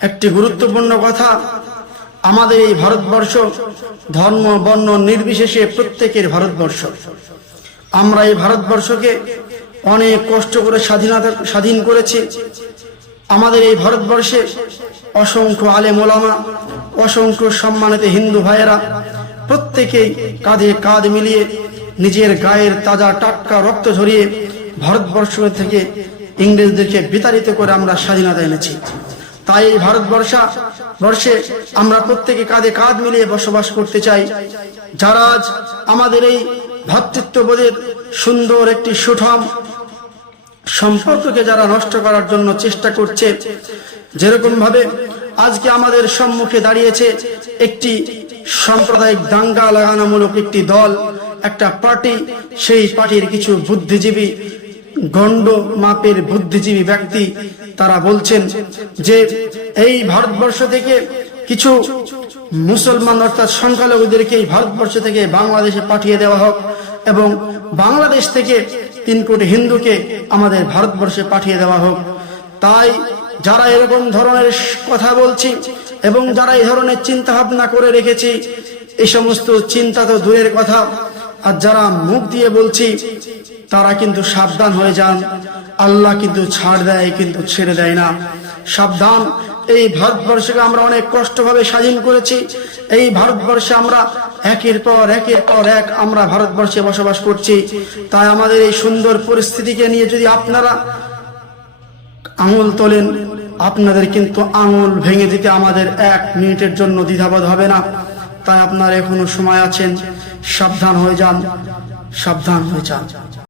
একটি গুরুত্বপূর্ণ কথা, আমাদের এই ভারতবর্ষ ধর্ম বর্ণ নির্বিশেষে প্রত্যেকের ভারতবর্ষ। আমরা এই ভারতবর্ষকে অনেক কষ্ট করে স্বাধীন করেছি। আমাদের এই ভারতবর্ষে অসংখ্য আলেম ওলামা, অসংখ্য সম্মানিত হিন্দু ভাইয়েরা প্রত্যেকেই কাঁধে কাঁধ মিলিয়ে নিজের গায়ের তাজা টাটকা রক্ত ঝরিয়ে ভারতবর্ষ থেকে ইংরেজদেরকে বিতাড়িত করে আমরা স্বাধীনতা এনেছি। তাই এই ভারতবর্ষে আমরা প্রত্যেকে কাঁধে কাঁধ মিলিয়ে বসবাস করতে চাই। যারা আজ আমাদের এই ভ্রাতৃত্ববোধের সুন্দর একটি সুঠাম সম্পর্ককে যারা নষ্ট করার জন্য চেষ্টা করছে, যেরকম ভাবে আজকে আমাদের সম্মুখে দাঁড়িয়েছে একটি সাম্প্রদায়িক দাঙ্গা লাগানোমূলক একটি দল, একটা পার্টি। সেই পার্টির কিছু বুদ্ধিজীবী, গণ্ড মাপের বুদ্ধিজীবী ব্যক্তি তারা বলছেন যে এই ভারতবর্ষ থেকে কিছু মুসলমান অর্থাৎ সংখ্যালঘুদেরকে এই ভারতবর্ষ থেকে বাংলাদেশে পাঠিয়ে দেওয়া হোক এবং বাংলাদেশ থেকে 3 কোটি হিন্দুকে আমাদের ভারতবর্ষে পাঠিয়ে দেওয়া হোক। তাই যারা এরকম ধরনের কথা বলছি এবং যারা এই ধরনের চিন্তা ভাবনা করে রেখেছি, এই সমস্ত চিন্তা তো দূরের কথা, আর যারা মুখ দিয়ে বলছি তারা কিন্তু সাবধান হয়ে যান। আল্লাহ কিন্তু ছাড় দেয়, কিন্তু ছেড়ে দেয় না। সাবধান। এই ভারতবর্ষকে আমরা অনেক কষ্টভাবে স্বাধীন করেছি। এই ভারতবর্ষে আমরা একের পর এক আমরা ভারতবর্ষে বসবাস করছি। তাই আমাদের এই সুন্দর পরিস্থিতিকে নিয়ে যদি আপনারা আঙুল তোলেন, আপনাদের কিন্তু আঙুল ভেঙে দিতে আমাদের 1 মিনিটের জন্য দ্বিধাবোধ হবে না। তাই আপনারা এখনো সময় আছেন, সাবধান হয়ে যান, সাবধান হয়ে যান।